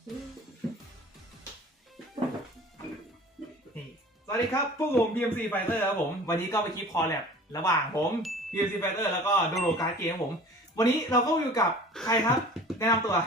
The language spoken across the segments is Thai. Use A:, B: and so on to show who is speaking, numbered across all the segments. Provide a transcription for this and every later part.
A: สวัสดีครับพวกผม BMC Fighter ครับผมวันนี้ก็ไปคลิปคอลแลบระหว่างผม BMC Fighter แล้วก็โดโรการ์ดเกมครับผมวันนี้เราก็อยู่กับใครครับแนะนำตัว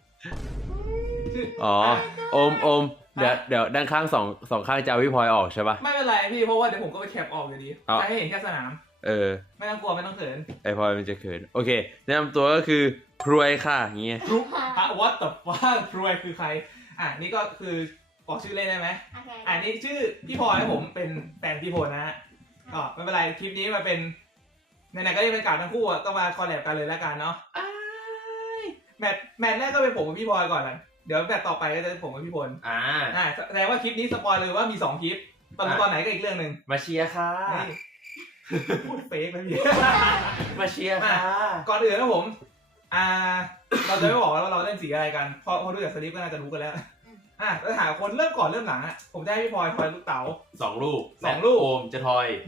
B: อ๋อโอมเดี๋ยวด้านข้างสองข้างจะเอาพี่พลอยออกใช่ปะ
A: ไม่เป็นไรพี่เพราะว่าเดี๋ยวผมก็ไปแคปออกอยู่ดีจะให้เห็นแค่สนามไม่ต้องกลัวไม่ต้องเขิน
B: ไอพลอยมันจะเขินโอเคแนะนำตัวก็คือพรวยค่ะอย่างเงี้ย
A: What the fuck พรวยคือใครนี่ก็คือบอกชื่อเล่นได้ไหมนี่ชื่อพี่พลอยครับผมเป็นแฟนพี่พลนะฮะก็ไม่เป็นไรคลิปนี้มาเป็นไหนๆก็ได้เป็นการทั้งคู่ก็มาคอลแลบกันเลยแล้วกันเนาะแมตช์แรกก็เป็นผมกับพี่พลอยก่อนนะเดี๋ยวแมตช์ต่อไปก็จะเป็นผมกับพี่พลแสดงว่าคลิปนี้สปอยเลยว่ามี2คลิปตอนไหนก็อีกเรื่องนึง
B: มาเชียร์ค่ะ
A: พูดเฟกนะพี่
B: มาเชียร์ค่ะ
A: ก่อนอื่นนะผมเราจะไม่บอกว่าเราเล่นสีอะไรกันเพราะดูจากสลิปก็น่าจะรู้กันแล้วแล้วถามคนเริ่มก่อนเริ่มหลังผมจะให้พี่พลอยทอยลูกเต๋า
B: 2 ลูก
A: โอ
B: มจะทอย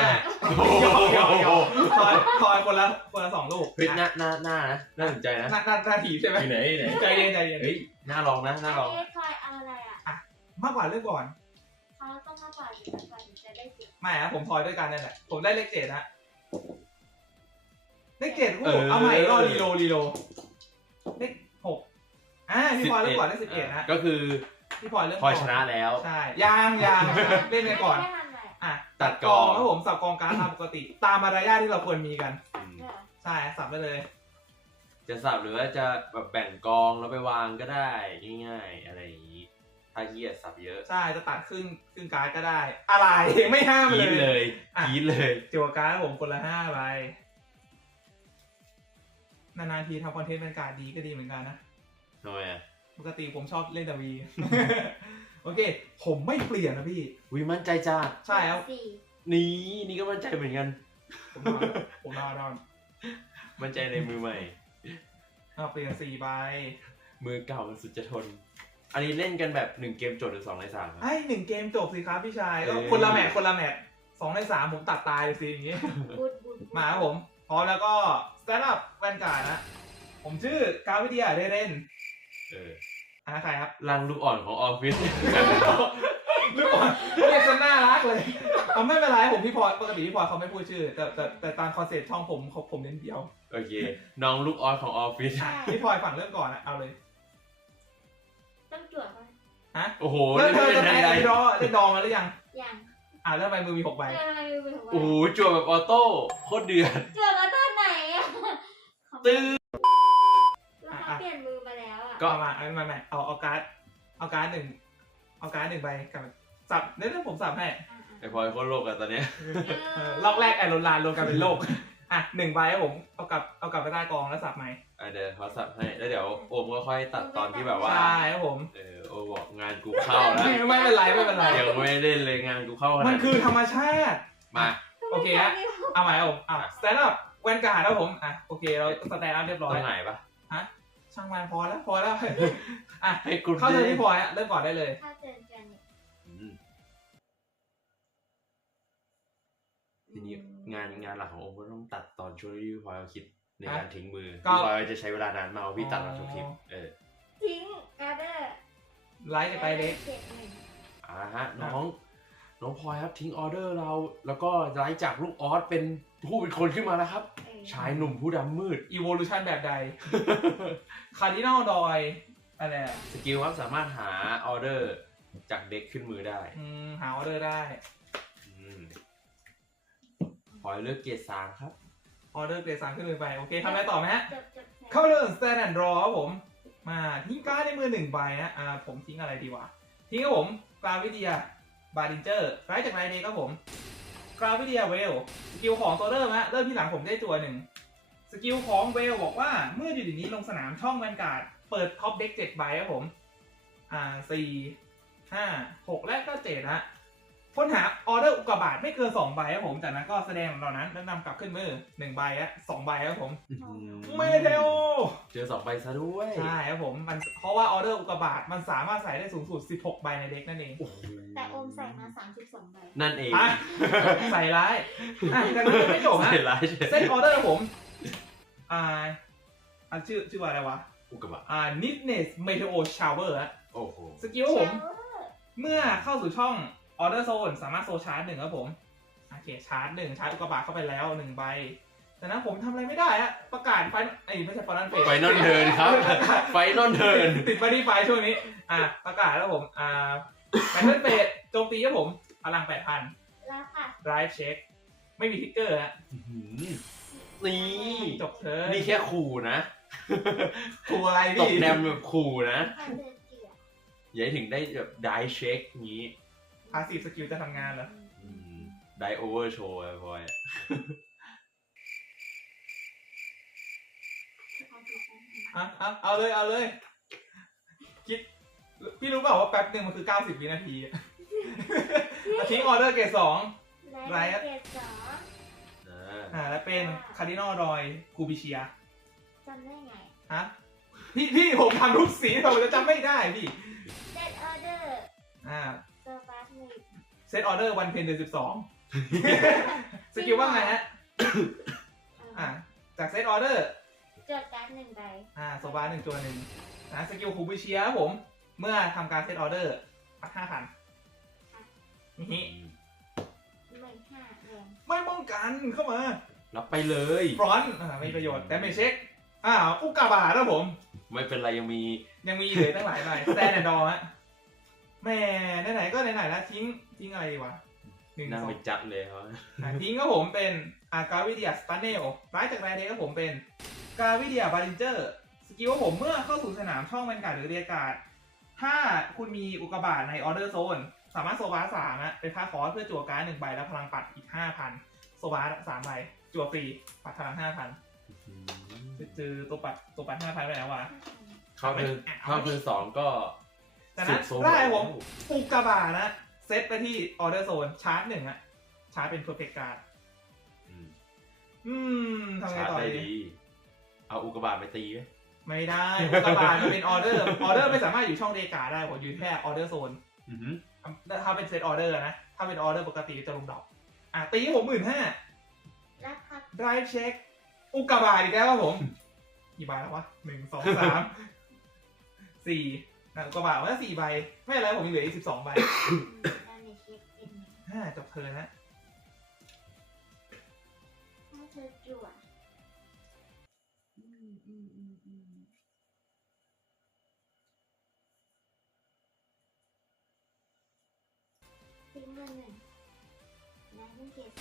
A: ทอยคนละ2 ลูก
B: เฮ้ยน่าสนใจนะ
A: น่าถีบใช่ไหม
B: ไหน
A: ใจเย็น
B: เฮ้ยน่าลองนะน่าลอง
C: ทอยเอาอะไร
A: มากกว่าเรื่องก่อน
C: เขาต้องมากกว่าถึงจะได้สิ
A: ไม่ครับผมทอยด้วยกันนั่นแหละผมได้เลข7นะเลข7คู่เอาใหม่ก็รีโลเลข6พี่พลอยเริ่มก่อนได้11นะ
B: ก็คือ
A: พี่พลอยเริ่ม
B: พลอยชนะแล้ว
A: ใช่ยังเล่นไปก่อน
B: ตัดกอง
A: ครับผมสับกองการ์ดตามปกติตามมารยาทที่เราควรมีกันใช่สับไปเลย
B: จะสับหรือว่าจะแบบแบ่งกองแล้วไปวางก็ได้ง่ายๆอะไรอย่างนี้ถ้าเกียดสับเยอะ
A: ใช่จะตัดครึ่งการ์ดก็ได้อะไรไม่ห้าม
B: เลยกีดเลย
A: จั่วการ์ดผมคนละ5 ใบนานๆทีทำคอนเทนต์เป็นการ์ดดีก็ดีเหมือนกันนะ
B: ทำไม
A: ปกติผมชอบเล่นดาวี โอเคผมไม่เปลี่ยนนะพี่
B: วิมั่นใจจ้า
A: ใช่ครับ
B: นี่ก็มั่นใจเหมือนกัน
A: ผมนอน
B: มั่นใจในมือใหม่
A: เปลี่ยน4 ใบ
B: มือเก่ามันสุดจะทนอันนี้เล่นกันแบบ1 เกมจบหรือ2 ใน 3
A: 1 เกมจบสิครับพี่ชายก็คนละแมตช์2 ใน 3ผมตัดตายเลยสิอย่างงี้มาครับผมพร้อมแล้วก็สแตนด์อัพแวนการ์ดนะผมชื่อกาวิทยาได้เล่นใครครับ
B: รังลูกอ่อนของออฟฟิศ
A: ลูกอ่อนเรียกซะน่ารักเลยไม่เป็นไรผมพี่พลอยปกติพี่พลอยเขาไม่พูดชื่อแต่ตามคอนเซ็ปต์ช่องผมเน้นเดียว
B: โอเคน้องลูกอ่อนของออฟฟิศ
A: พี่พลอยฝั่งเริ่มก่อนเอาเลย
C: ต้องจั่วป่
A: ะ
B: โอ้โห
A: เริ่มได้ดองมาหรือยังเริ่มไปมือมี6 ใบ
B: โอ้โหจั่วแบบออโต้โคตรเดือด
C: จั่วมาตอนไหน
B: ตื้อ
C: เปลี่ยนมือมาแล้ว
A: ก็มาไม่เอาการ์ด1ใบกับสับเดี๋ยวผมสับให้
B: ไอพลอยโคตรโลกอะตอนนี้
A: ล็อกแรกไอโรลานรวมกันเป็นโลก1 ใบให้ผมเอากลับไปใต้กองแล้วสับใหม่
B: เดี๋ยวเขาสับให้แล้วเดี๋ยวโอมก็ค่อยตัดตอนที่แบบว่า
A: ใช่ครับผม
B: โอมบอกงานกูเข้าแล้ว
A: ไม่เป็นไร
B: ยังไม่เล่นเลยงานกูเข้า
A: มันคือธรรมชาติ
B: มา
A: โอเคฮะเอาใหม่ผมสแตนด์อัพแวนการ์ดครับผมโอเคเราสแตนด์อัพเรียบร้อย
B: ตรงไหนปะ
A: ช่างมันพอแล้วให้คุณเข้าเจอพี่พลอยเริ่มก่อนได้เลย
B: ทีนี้งานหลักของโอมก็ต้องตัดตอนช่วงที่พี่พลอยคิดในการทิ้งมือพี่พลอยจะใช้เวลานานมากพี่ตัดมาทุกคลิป
C: ทิ้งการ์ด
A: ไลท์กับไปเล็ก
B: ฮะน้องพลอยครับทิ้งออเดอร์เราแล้วก็ไลท์จากลูกออสเป็นผู้เป็นคนขึ้นมาแล้วครับชายหนุ่มผู้ดำมืด
A: Evolution แบบใด Cardinal ดอยอะไร
B: สกิลครับสามารถหาออเดอร์จากเด็กขึ้นมือได้
A: หาออเดอร์ได้
B: พลอยเลือกเกรด 3ครับ
A: ออเดอร์เกรด 3ขึ้นมือไปโอเคทำอะไรต่อไหมฮะเข้าเรื่อง Stand and Draw ครับผมมาทิ้งการ์ดในมือ1 ใบนะผมทิ้งอะไรดีวะทิ้งครับผมกราวิเดียบาร์ดินเจอร์ไลท์จากไลน์เดย์ครับผมกราวิเดียเวลสกิลของตัวเริ่มที่หลังผมได้จั่ว1สกิลของเวลบอกว่าเมื่ออยู่ดีนี้ลงสนามช่องแวนการ์ดเปิดท็อปเด็ก7 ใบครับผม4 5 6และก็7นะค้นหาออเดอร์อุกกาบาตไม่เกิน2 ใบครับผมจากนั้นก็แสดงเหล่านั้นแล้วนำกลับขึ้นมือ1 ใบ2 ใบครับผมเมเทโอ
B: เจอ2 ใบซะด้วย
A: ใช่ครับผมมันเพราะว่าออเดอร์อุกกาบาตมันสามารถใส่ได้สูงสุด16 ใบในเด็กนั่นเอง
C: แต่โอมใส่มา32 ใบ
B: นั่นเอง
A: ใส่ร้ายแต่มันไม่จบนะเซตออเดอร์ผมชื่อว่าอะไรวะ
B: อุกกาบาต
A: Nitness Meteor Shower ฮะ
B: โอ้โห
A: สกิลผม เมื่อเข้าสู่ช่อง Order Zone สามารถโซชาร์จ1ครับผมโอเคชาร์จ1ชาร์จอุกกาบาตเข้าไปแล้ว1ใบแต่นั้นผมทำอะไรไม่ได้ฮะประกาศไฟไม่ใช่ฟอนต์เฟส
B: ไฟนอลเทิร์นครับ ไฟนอลเทิร์น
A: ติดบอดี้ไฟช่วงนี้ประกาศแล้วผมแบทเทิลเฟสโจมตีครับผมพลัง 8,000
C: แล้วค่ะ
A: Drive Check ไม่มีทิกเกอร์ฮะ
B: นี่
A: จบเทิร์น
B: นี่แค่ขู่นะ
A: ถูอะไร
B: ต
A: พี่
B: กแนมแบบขู่นะ
C: คอนเดนเจีย
B: อย่าให้ถึงได้แบบได้เช็คงี้
A: พาสซีฟสกิลจะทำงานเหรอ
B: ได้โอเวอร์โชว์บอย
A: เอาเลยคิดพี่รู้เปล่าว่าแป๊บหนึ่งมันคือ90วินาทีทิ้งออเดอร์เกรด2
C: ไรเกตสอง
A: แล้วเป็นคาร์ดินอลรอยคูบิเชีย
C: จำได้ไง
A: ฮะพี่ผมทำทุกสีผมจะจำไม่ได้พี่
C: เซตออเดอร์ โซฟาสมิธ
A: เซตออเดอร์วันเพนเดือน12 สกิลว่าไงฮะจากเซตออเดอร์
C: จดการ์ด1 ใบ
A: โซบา1 ตัว1สกิลคูบิเชียครับผม เมื่อทำการเซตออเดอร์ปัด5,000นี่
C: 15,000แรง
A: ไม่ป้องกันเข้ามา
B: รับไปเลย
A: ฟรอนต์ไม่ประโยชน์แต่ไม่เช็คอุกกาบาตนะผม
B: ไม่เป็นไรยังมี
A: ยังมีเหลือตั้งหลายใบสแตนแอนด์ดอร์ฮะแม่ไหนๆก็ไหนๆแล้วทิ้งอะไรดีวะ1
B: น่าไป
A: 2
B: จัดเลยครับ
A: ทิ้งก็ผมเป็นกาวิเดียสปาเนลร้ายจากแรเดก็ผมเป็นกาวิเดียบารินเจอร์สกิลว่าผมเมื่อเข้าสู่สนามช่องแวนการ์ดหรือเรียกการ์ดถ้าคุณมีอุกกาบาตในออเดอร์โซนสามารถโซบาส3เป็นค่าคอร์สเพื่อจั่วการ์ด1 ใบแล้วพลังปัดอีก 5,000 โซบา3 ใบจั่วฟรีปัดพลัง 5,000 จือตัวปัด 5,000 ไปแล้ววะ
B: เข้าเทิร์น2ก็
A: แต่นั้น
B: 10โซ
A: ได้
B: แล้ว
A: ผมอุกกาบาตนะเซตไปที่ออเดอร์โซนชาร์จ1ชาร์จเป็นเพอร์เฟกต์การ์ดทำไง
B: ชาร์จ
A: ต่อ
B: ได้
A: ดี
B: ดี เอาอุกกาบาตไปตีไหม
A: ไม่ได้อุกกาบาตมันเป็นออเดอร์ไม่สามารถอยู่ช่องเดกาได้ผมอยู่แค่ออเดอร์โซนถ้าเป็นเซตออเดอร์นะถ้าเป็นออเดอร์ปกติจะลงดอกตีให้ผม15,000
C: แล้วครับ
A: Drive Check อุกกาบาตอีกแล้วครับผมกี่ใบแล้ววะ1 2 3 4อุกกาบาตว่า4 ใบไม่เป็นไรผมยังเหลืออีก12 ใบ
C: ดาเมจเช็คเป็น
A: จบเทิร์นนะ
C: ถ้าเธอจั่วทิ้งเงิน1แล้วเกต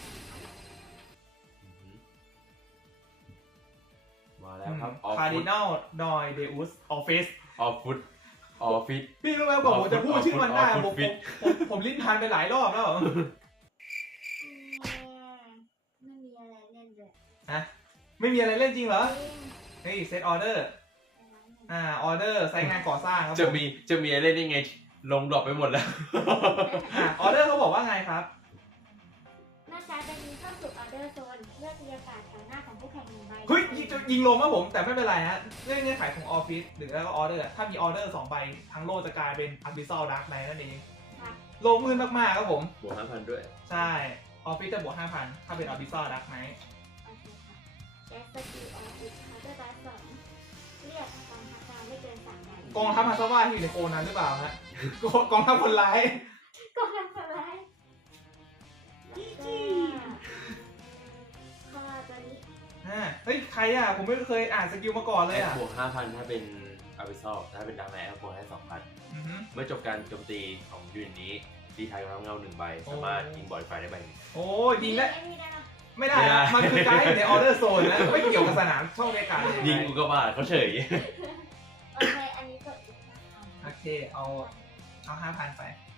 B: มาแล้วครับ
A: คาร์ดินัลดอยเดอุสออฟฟิศ
B: ออฟฟิศ
A: พี่รู้ไหมบอกผมจะพูดชื่อมันได้
B: Output
A: ผมลิ้นพันไปหลายรอบแล้ว
C: ไม่มีอะไรเล่นเลย
A: ไม่มีอะไรเล่นจริงเหรอ
C: จริง
A: เฮ้ยเซตออเดอร์ออเดอร์ไซต์งานก่อสร้างครับ
B: จะมีอะไรได้ไงลงดรอปไปหมดแล้ว
A: ออเดอร์เขาบอกว่าไงครับ
C: หน้าการ์ดจะยิงเข้าสู่ออเดอร์โซนเลือกเรียกการ์ดแถวหน้าของผู้แข่ง1 ใบ
A: เฮ้ยยิงลงครับผมแต่ไม่เป็นไรฮะเรื่องเงื่อนไขของออฟฟิศหรือแล้วก็ออเดอร์ถ้ามีออเดอร์2 ใบทั้งโลจะกลายเป็นอัลบิซอลดักไนนั่นเองโลมืดมากๆครับผม
B: บวก 5,000 ด้วย
A: ใช่ออฟฟิศจะบวก 5,000 ถ้าเป็นอัลบิซอลดักไน
C: โอเคค่ะแก๊สสกิลออฟฟิศออเดอร์บาร์2เรียกกองทัพดาวไม่เกิน3 ใบ
A: กองทัพมาซาว่าที่อยู่ในโคนั้นหรือเปล่าฮะ กองทัพคนร้าย
C: กองทัพอะไรข้อตัวนี้
A: เฮ้ยใครผมไม่เคยอ่านสกิลมาก่อนเลย
B: บวก 5,000 ถ้าเป็นอาริซอลถ้าเป็นดาร์แมนบวกให้ 2,000 เมื่อจบการโจมตีของยูนิตนี้ดีไทยรับเงา1 ใบ สามารถยิงบอลไฟได้ใบ
A: โอ้ยยิงแล้ว
C: ไม่ได้หรอ
A: ไม่ได้มันคือการอยู่ในออเดอร์โซนนะไม่เกี่ยวกับสนามช่องเรียกการ
B: ยิงอุกกาบาตเขาเฉย
C: โอเคอันนี้กดอีกนะ
A: โอเคเอา 5,000 ไป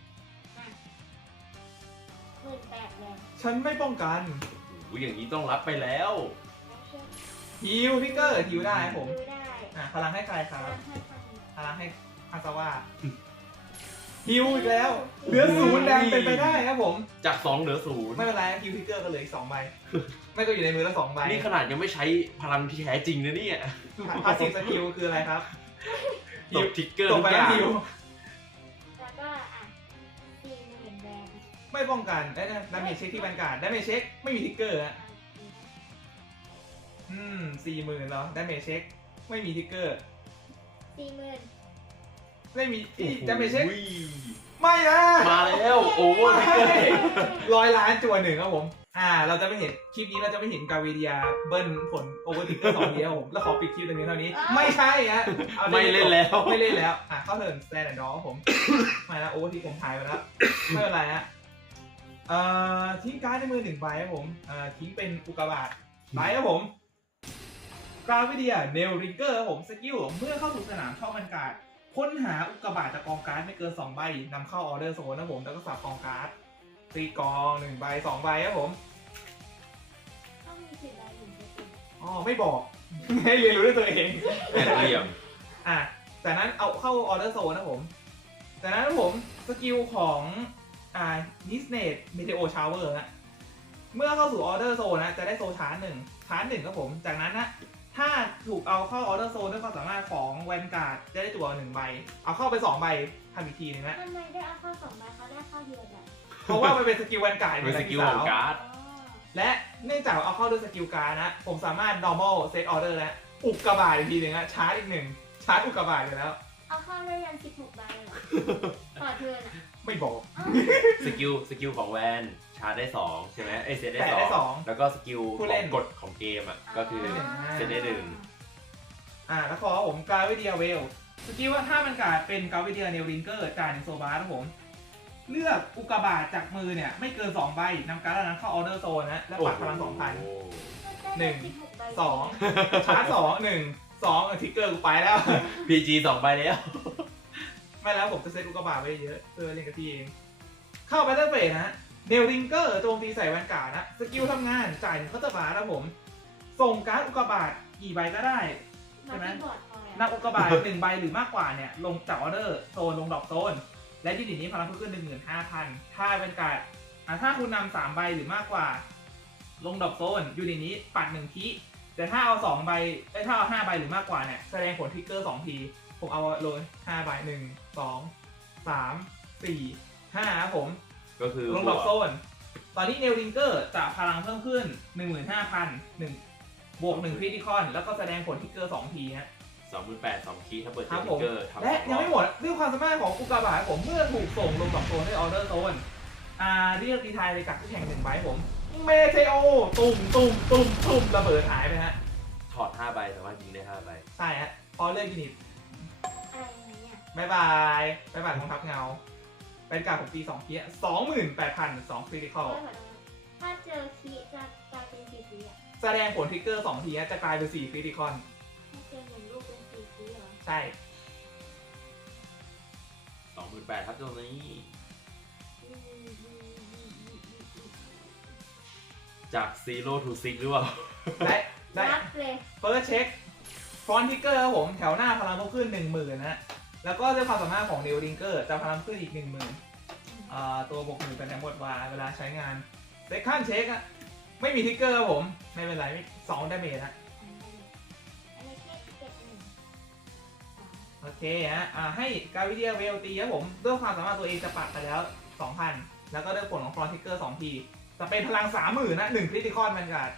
C: 18,000แรง
A: ฉันไม่ป้องกัน
B: อย่างนี้ต้องรับไปแล้ว
A: ฮิวทิกเกอร์ฮิวได้ครับผม
C: ดูได้
A: พลังให้ใครครับ
C: ให้ท
A: พลังให้อาซาว่าฮิวอีกแล้วเหลือ0 แดงเป็นไปได้ครับผม
B: จาก 2 เหลือ
A: ไม่เป็นไรฮิวทิกเกอร์ก็เหลืออีก2 ใบไม่ก็อยู่ในมือละ2 ใบ
B: 0 นี่ขนาดยังไม่ใช้พลังที่แท้จริงนะเนี่ย
A: พาสซีฟสกิลคืออะไรครับ
B: ตบทิกเกอร์
A: ต
B: ทุ
A: ก
B: ก
A: ไป
B: อ
A: แล้ว
B: ย่าง
A: ฮิว
C: แล้วก็40,000แรง
A: ไม่ป้องกันได้ดาเมจเช็คที่แวนการ์ดดาเมจเช็คไม่มีทิกเกอร์ฮะ 40,000แล้วดาเมจเช็คไม่มีทิกเกอร์
C: 40,000
A: ไม่มีที่จะไม่เช็ค
B: โอ้โห
A: ไม่นะ
B: มาแล้วโอเวอร์ทิกเกอร์
A: 100 ล้านจัวหนึ่งครับผมเราจะไม่เห็นคลิปนี้เราจะไม่เห็นกาเวเดียเบิ้ลผลโอเวอร์ทิกเกอร์2ทีครับผมแล้วขอปิดคลิปตรงนี้เท่านี้ไม่ใช่ฮะอา
B: ไม่เล่นแล้ว
A: ไม่เล่นแล้วเข้าเทิร์นแซนด์ดอครับผมไม่แล้วโอเวอร์ทิกผมถ่ายไปแล้วไม่เป็นไรฮะทิ้งการ์ดในมือ1 ใบครับผมทิ้งเป็นอุกกาบาตใบครับผมกาเวเดียเนลริงเกอร์ครับผมสกิลเมื่อเข้าสู่สนามช่องบรรยากาศค้นหาอุกกาบาตจากกองการ์ดไม่เกิน2 ใบนำเข้าออเดอร์โซนนะผมแล้วก็สับกองการ์ดตีกอง1 ใบ 2 ใบครับผม
C: ต้องมี10 ใบถึงจะเป็น
A: อ๋อไม่บอก ให้เรียนรู้ด้วยตัวเอง
B: แอนเหลี่ยม
A: จากนั้นเอาเข้าออเดอร์โซนนะผมจากนั้นผมสกิลของนิสเนตเมเทโอชาวเวอร์นะเมื่อเข้าสู่ออเดอร์โซนนะจะได้โซชาร์จ1ครับผมจากนั้นนะถ้าถูกเอาเข้าออเดอร์โซนด้วยความสามารถของแวนการ์ดจะได้ตัว1 ใบเอาเข้าไป2 ใบทำอีกทีนึงนะ
C: ทำไมได้เอาเข้า2 ใบเขาได้เข้าเดียวกัน
A: เพราะว่ามันเป็นสกิลแวนการ์ด
B: เป็นสกิลของการ์ด
C: อ๋อ
A: และเนื่องจากเอาเข้าด้วยสกิลการ์ดนะผมสามารถ normal set order แล้วอุกกาบาตอีกทีหนึ่งนะชาร์จอีก1ชาร์จอุกกาบาตไปแล้ว
C: เอาเข้าได้ยัน16 ใบเหรอต่อเทิร์นอ่ะ
A: ไม่บอก
C: อ๋อ
B: สกิลของแวนชาร์จได้ 2 ใช่ไหมเอ้ยเซตได้
A: แต่ได้สอง
B: 2แล้วก็สกิล
A: ผู้
B: ข
A: เล่
B: อง
A: น
B: กฎของเกมอ่ะก็คือ เซตได้หนึ่ง
A: แล้วขอผมกาวิเดียเวลสกิลว่าถ้ามันการ์ดเป็นกาวิเดียเนลริงเกอร์จ่าย1 โซบาร์นะผมเลือกอุกกาบาตจากมือเนี่ยไม่เกิน2 ใบนำการ์ดเหล่านั้นเข้าออเดอร์โซนนะและปัดพลัง 2,000
B: โอ้
A: หนึ่ง
C: 16 ใบ
A: 2 ชาร์จ2 1 2ทิกเกอร์กูไปแล้ว
B: PG 2 ใบแล้ว
A: ไม่แล้วผมจะเซตอุกกาบาตไว้เยอะเพื่อเล่นกับพี่เองเข้าแบตเตอร์เฟสนะเนลริงเกอร์โจมตีใส่แวนการ์ดนะสกิลทำงานจ่าย1 เคาน์เตอร์บาร์นะผมส่งการ์ดอุกกาบาตกี่ใบก็ได้ ใช่ไหม
C: าที่บอร์ดพอแล้ว
A: นำอุกกาบาต1 ใบหรือมากกว่าเนี่ยลงจากออเดอร์โซนลงดรอปโซนและยูนิตนี้พลังเพิ่มขึ้น 15,000 ถ้าเป็นการถ้าคุณนำ3 ใบหรือมากกว่า ลงดรอปโซนยูนิตนี้ปัด1 ทีแต่ถ้าเอา2 ใบถ้าเอา5 ใบหรือมากกว่าเนี่ยแสดงผลทริกเกอร์2 ทีผมเอาเลย5 ใบ1 2 3 4 5ครับผม
B: ก็คือ
A: ลงดรอปโซนตอนนี้เนลริงเกอร์จะพลังเพิ่มขึ้น 15,000 1 บวก1คริติคอนแล้วก็แสดงผลทริกเกอร์2 ทีฮะ
B: 28,000 2 คีย์ถ้าเปิด
A: ครั
B: เจ
A: บ
B: อ
A: ผม
B: ทิกเกอร์ทำ
A: และ
B: 2
A: ยังไม่หมดด้วยความสามารถของอุกกาบาตผมเมื่อถูกส่งลงดรอปโซนด้วยออเดอร์โซนเรียกตีทายในกักที่แข่ง1 ใบผมเมเทโอตุ่มระเบิดหายไปฮะ
B: ถอด 5 ใบสามารถยิงได้ 5 ใบ
A: ใช่ฮะพอเลือกยูนิต
C: อะไรอย่างเงี้ย
A: บายบายกองทัพเงาเป็นการผมตี2 เกียร์ 28,000 2คริติคอล
C: ถ้าเจอคีย์จะกลายเป็น4 คีย์อ่ะ
A: แสดงผลทริกเกอร์2 ทีฮะจะกลายเป็น4คริติคอล
C: ถ้าเจอ1 ลูกเป็น4 คีย์เหรอ
A: ใช่
B: 28,000 ครับตรงนี้ จาก 0 to 6 หรือเปล่า
A: ได้
C: รับเลย
A: เฟิร์สเช็คฟรอนทิกเกอร์ครับผมแถวหน้าพลังเพิ่มขึ้น 10,000นะฮะแล้วก็ด้วยความสามารถของเนลริงเกอร์จะพลังขึ้นอีก 10,000ตัวบวก1เป็นทั้งหมดว่าเวลาใช้งานเซคันด์เช็คอะไม่มีทิกเกอร์ครับผมไม่เป็นไร2 ดาเมจนะ
C: อันนี้แค่เก็บ1
A: โอเคฮะให้กาวิเดียเวลตีครับผมด้วยความสามารถตัวเองจะปัดไปแล้ว 2,000 แล้วก็ด้วยผลของฟรอนทิกเกอร์2 ทีจะเป็นพลัง 30,000 นะ1คริติคอลแมนการ์ด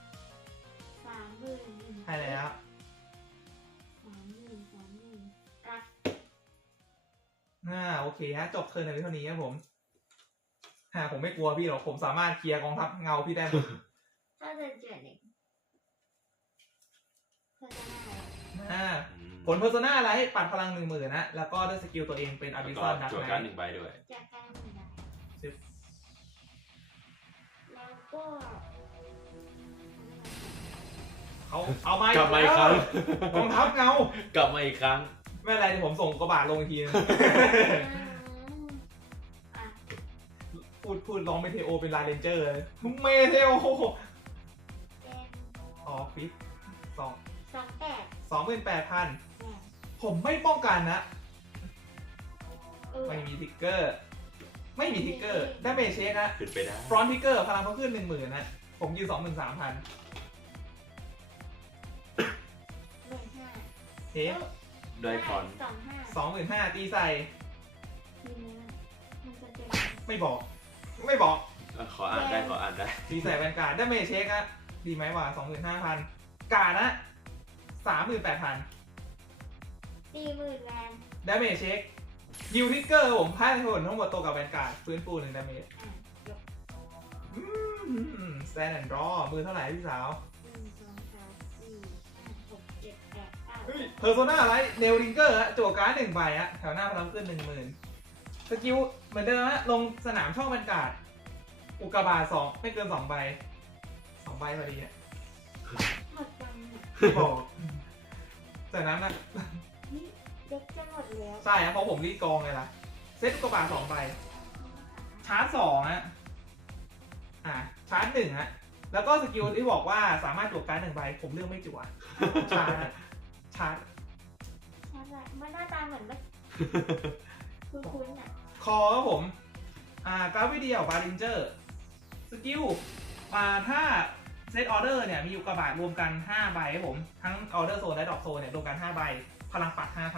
C: 30,000
A: ใช่แล้ว
C: 30,000 รับ
A: โอเคฮะจบเทิร์นในเท่านี้ครับผมผมไม่กลัวพี่หรอกผมสามารถเคลียร์กองทัพเงาพี่ได้หมด
C: ถ้าเจอเจือหนึ่งเธอจะน่าอะไร
A: ผลเพอร์โซนาอะไรปัดพลัง 10,000 นะแล้วก็ด้วยสกิลตัวเองเป็นอา
B: แล้ว
A: บิ
B: ก็
A: ซอนดัก
B: จั่ว
A: ไน
B: การ์ด
A: ท์
B: 1 ใบด้วย
C: จากการหนึ่งได้
A: ซึบ
C: แล้วก็
A: เขาเอาไม้
B: กลับมาอีกครั้ง
A: กองทัพเงาก
B: ลับมาอีกครั้ง
A: ไม่เป็นไรเดี๋ยวผมส่งกระบาดลงอีกทีนึง
C: อ่ะ
A: พูดร้องเมเทโอเป็นลาเรนเจอร์เลยเมเทโอ
C: เป็น
A: ฟิป
C: 28
A: 28,000
C: แหม่
A: ผมไม่ป้องกันนะ
C: เออ
A: ไม่มีทิกเกอร์ ไม่มีทิกเกอร์ได้เมจเช็คนะ
B: ขึ้นไปได้
A: ฟรอนทิกเกอร์พลังเขาขึ้น 10,000 นะผมยืน 23,000
C: 15,000
A: เฮ้ย
B: ด้วยฟอนต์
C: 25,000
A: 25,000 ตีใส่
C: ทีนี้มันจะเป็น
A: ไม่บอก
B: ขออ่านได้
A: ตีใส่แวนการ์ดได้เมจเช็คอะดีไหมวะ 25,000 การ์ดนะ 38,000
C: 40,000 แวน
A: ดาเมจเช็คฮิวทิกเกอร์ผมพ่ายผลทั้งหมดตัวกับแวนการ์ดฟื้นฟู1ดาเมจ
C: ยก
A: สแตนด์แอนด์รอมือเท่าไหร่พี่สาว
C: 1 2 3 4 5 6 7 8 9
A: เพอร์โซนาอะไรเนลริงเกอร์ฮะจั่วการ์ด1 ใบฮะแถวหน้าพลังขึ้น 10,000สกิลเหมือนเดิมฮะลงสนามช่องแวนการ์ดอุกกาบาต2ไม่เกิน2 ใบ2 ใบพอดีฮะ
C: หมดยังเนี่ย
A: บอกจากนั้นนะ
C: นี่เด็กจะหมดแล้ว
A: ใช่ครับเพราะผมรีดกองไงล่ะเซตอุกกาบาต2 ใบชาร์จ2ฮะชาร์จ1ฮะแล้วก็สกิลที่บอกว่าสามารถจั่วการ์ด1 ใบผมเลือกไม่จั่วชาร์จฮะชาร์จ
C: ใช่เลยมันหน้าตาเหมือนแบบคุ้นๆอ่ะ
A: คอครับผมกราฟวิดีโอบารินเจอร์สกิลถ้าเซตออเดอร์เนี่ยมีอุกกาบาตรวมกัน5 ใบครับผมทั้งออเดอร์โซนและดอกโซนเนี่ยรวมกัน5 ใบพลังปัด 5,000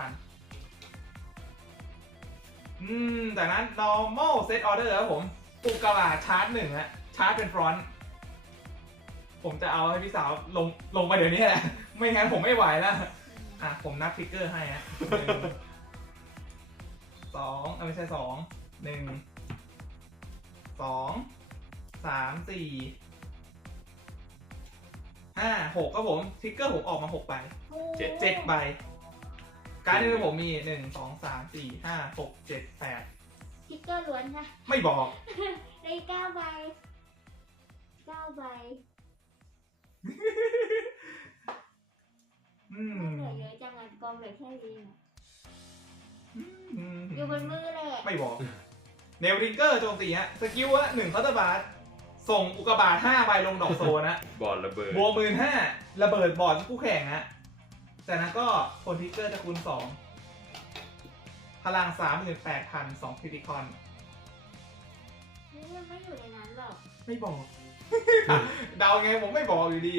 A: จากนั้น normal set order ครับผมอุกกาบาตชาร์จ1ฮะชาร์จเป็นฟรอนต์ผมจะเอาให้พี่สาวลงไปเดี๋ยวนี้แหละไม่งั้นผมไม่ไหวแล้วผมนับทริกเกอร์ให้ฮะ2ไม่ใช่2 1 2 3 4 5 6ครับผมทริกเกอร์ผมออกมา6 ใบ 7 ใบการ์ดในมือผมมี1 2 3 4 5 6 7 8
C: ทิกเกอร์ล้วนค่ะ
A: ไม่บอก
C: ได้9 ใบ 9 ใบไม่เหลือเยอะจังอ่ะกองเหลือแค่นี้นะอยู่บนมือแหละ
A: ไม่บอกเนลริงเกอร์โจมตีฮะสกิลฮะ1 เคาน์เตอร์บาร์ส่งอุกกาบาต5 ใบลงดอกโซนนะ
B: บอลระเบิด
A: บวก15,000ระเบิดบอร์ดคู่แข่งฮะจากนั้นก็ผลทริกเกอร์จะคูณ2พลัง 38,000 2คริติคอน
C: นี่ยังไม่อยู่ในนั้นหรอก
A: ไม่บอก เดาไงผมไม่บอกอยู่ดี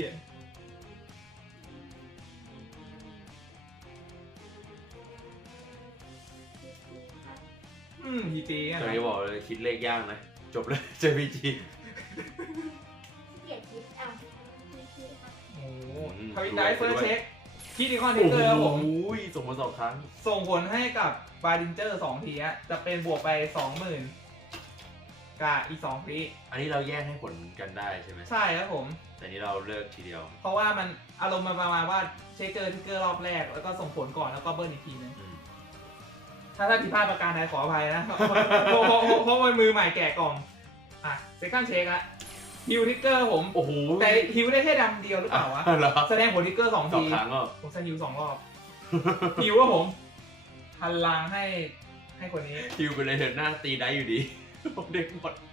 A: พีจี
B: ตอนนี้บอกเลยคิดเลขยากนะ จบเลยเจอพีจี
C: เกลียดคิดอ่ะไม่คิดค่ะ
A: โอ้ทวินได้เฟิร์สเช็คที่ดิคอนทิกเกอร์ครับผม
B: ส่งมา2 ครั้ง
A: ส่งผลให้กับบาร์ดินเจอร์2 ทีฮะจะเป็นบวกไป 20,000กับอีก2 ที
B: อันนี้เราแยกให้ผลกันได้ใช่ไหม
A: ใช่ครับผม
B: แต่นี้เราเลือกทีเดียว
A: เพราะว่ามันอารมณ์มันประมาณว่าเช็คเจอทิกเกอร์รอบแรกแล้วก็ส่งผลก่อนแล้วก็เบิ้ลอีกทีนึง ถ้าผิดพลาดประการใดขออภัยนะ เพราะมันมือใหม่แกะกล่องเซคันด์เช็คอะฮิวทิกเกอร์ผม
B: โอ้โห
A: แต่ฮิวได้แค่ดำเดียวหรือเปล่าวะ
B: เหรอ
A: แสดงผลทิกเกอร์2
B: 2
A: ที
B: ครั้งก็
A: ผมใช้ฮิว2 รอบฮิวว่าผมพลังให้คนนี้
B: คิวไปเลยเถอะหน้าตีได้อยู่ดี ผมเด็กหมด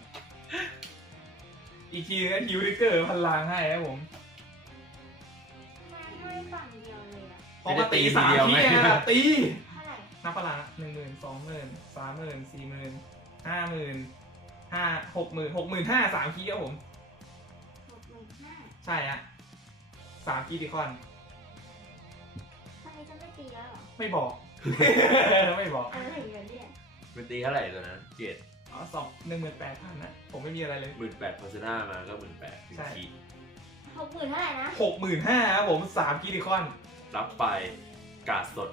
A: อีกทีนึงฮิวทิกเกอร์พลังให้ครับผม
C: มาให้ฝั่งเดียวเลยอ่ะ
A: เพราะว่าตี3 ทีไงตี
C: เท่าไหร่
A: นับพลัง10,000 20,000 30,000 40,000 50,000 60,000 3 คีย์ครับผม
C: 65,000
A: ใช่ฮะ3 คีย์ดิคอน
C: ตอนนี้จะไม่ตีแล้วเหรอ
A: ไม่บอก ไม่บอก
C: อะไรอย่างเงี้ย
B: มันตีเท่าไหร่ตัวนั้นเกรด
A: 18,000นะผมไม่มีอะไรเลย
B: 18,000 พัซนามาก็ 18,000 ถึง
A: ใช่
B: ขีด
C: 60,000 เท่าไหร่นะ
A: 65,000ครับผม3 คีย์ดิคอน
B: รับไปกาดสด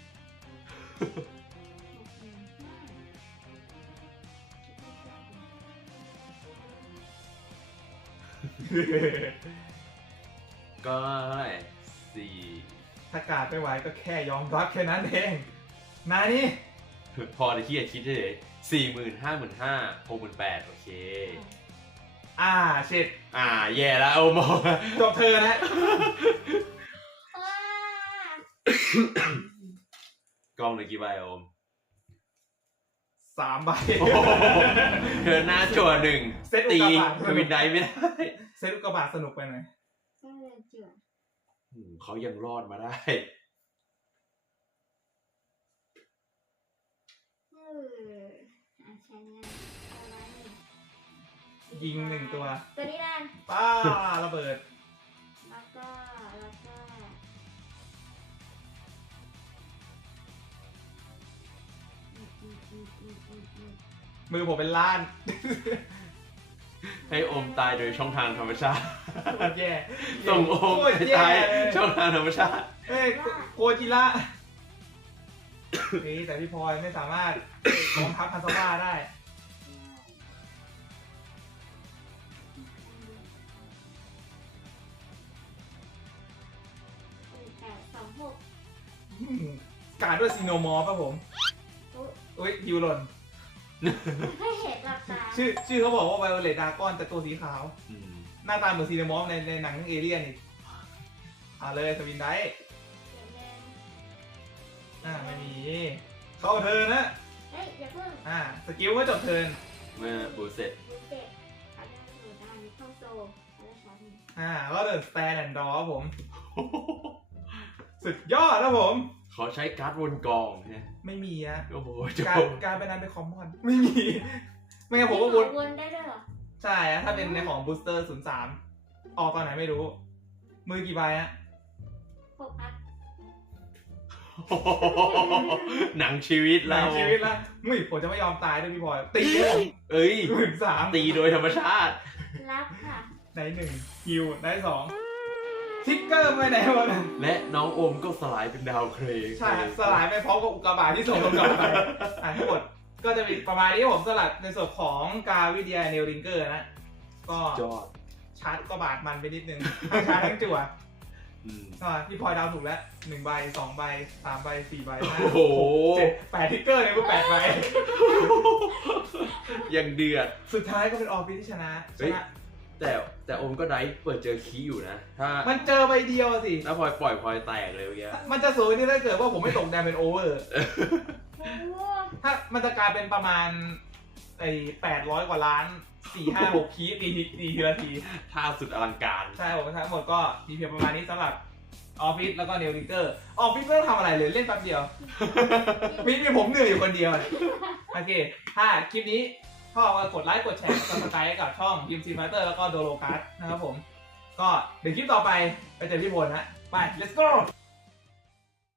B: ก็เท่าไหร่4
A: ถ้ากาดไม่ไหวก็แค่ยอมรับแค่นั้นเองนานี่
B: พอจะคิดคิดเฉย40,000 55,000 68,000 โอเค
A: เช็ด
B: แย่แล้วโอโม
A: จบเธอนะ
C: ว้าก
B: ล้องเหลือกี่ใบโอม
A: 3 ใบ
B: เธอหน้าจั่วหนึ่ง
A: เซตอุ
B: ตี
A: กกาบาต
B: ทวินได้ไม่ได้
A: เซตอุกกาบาตสนุกไปหน่อย
C: เจ้าเรือนเจือ
B: เขายังรอดมาได้
C: ใช้งานอะไร
A: ยิง1 ตัว
C: ตัวนี้นั่น
A: ป้าระเบิด
C: แล้วก็
A: มือผมเป็นล้าน
B: ให้โอมตายโดยช่องทางธรรมชาติ
A: โคตรแย่
B: ส่งโอม
A: โคตร
B: ไป
A: แย่
B: ตายช่องทางธรรมชาติ
A: เอ้ยโกจิระนี่แต่พี่พลอยไม่สามารถลงทับฮันซาบ้าได้
C: 826
A: อืมการด้วยซีโนมอร์ครับผม อุ้ยฮิวหล่น
C: ให้เห็นหลับตา
A: ชื่อเขาบอกว่าไวโอเลตดากอนแต่ตัวสีขาว
B: อืม
A: หน้าตาเหมือนซีโนมอร์ในหนังเอเลี่ยนอีกเอาเลยสวินได้ ไม่มี เข้าเทิร์นนะ
C: เฮ้ยอย่าเพิ่ง
A: สกิลก็จบเทิร์น
B: เมื่อบูเสร็จ
C: ดูเจ็บอาจจะหนูได้เข้าโซแล้วชาร์จหนึ่ง
A: ก็เดินสแตนแอนด์ดอครับผม สุดยอดนะผม
B: เขาใช้การ์ดวนกองเนี่ย
A: ไม่มีอะ
B: โอ้โห
A: การเป็นนั้นเป็นคอมมอน ไม่มี ไม่งั้นผมก็วน
C: วนได้ด้วยเหรอ
A: ใช่อะถ้าเป็นในของบูสเตอร์03 ออกตอนไหนไม่รู้ มือกี่ใบอะ
C: 6 อัพ
B: หนังชีวิต
A: หลา
B: เรา
A: ยชีวิตละมึงผมจะไม่ยอมตายด้วยพี่พลอยตีเลย
B: เอ้ย
A: 13
B: ตีโดยธรรมชาติ
C: รับค่ะ
A: ได้1ฮิวได้2ทิกเกอร์ไปไหนวะเนี่ย
B: และน้องโอมก็สลายเป็นดาวเคราะห์
A: ใช่สลายไปพร้อมกับอุกกาบาตที่ส่งลงกลับไปทั้งหมดก็จะมีประมาณนี้ผมสลัดในส่วนของกาวิเดียเนลริงเกอร์นะ ก็
B: ยอด
A: ชาร์จก็บาดมันไปนิดนึงทั้งชาร์จทั้งจั่ว
B: อืม
A: พี่พลอยเดาวถูกแล้ว1ใบ2ใบ3ใบ4ใบ5
B: โอ้โห
A: 7 8ทิกเกอร์เนี่ยก็8ใบ
B: ยังเดือด
A: สุดท้ายก็เป็นออฟฟิศที่ชนะช
B: เฮ้ย
A: นะ
B: แต่โอมก็ได้เปิดเจอคีย์อยู่นะ ถ้า
A: มันเจอใบเดียวสิ
B: ถ้าพลอยปล่อยพลอยแตกเลยเมื่อกี้
A: มันจะสวยที่ถ้าเกิดว่าผมไม่ตกแดมเป็นโอเวอร์
C: โอ้โห
A: ถ้ามันจะกลายเป็นประมาณ800 กว่าล้าน 4-5-6 คีตีทีละที
B: ท่าสุดอลังการ
A: ใช่ผมทั้งหมดก็มีเพียงประมาณนี้สำหรับออฟฟิศแล้วก็เนลริเกอร์ออฟฟิศไม่ต้องทำอะไรเลยเล่นแป๊บเดียว มีผมเหนื่อยอยู่คนเดียวเนี่ยโอเค ถ้าคลิปนี้ชอบก็กดไลค์กดแชร์กดซับสไครต์กับช่องทีมซีไฟเตอร์แล้วก็โดโลการ์ดนะครับผม ก็เดี๋ยวคลิปต่อไปไปเจอพี่พลนะ ไป let's go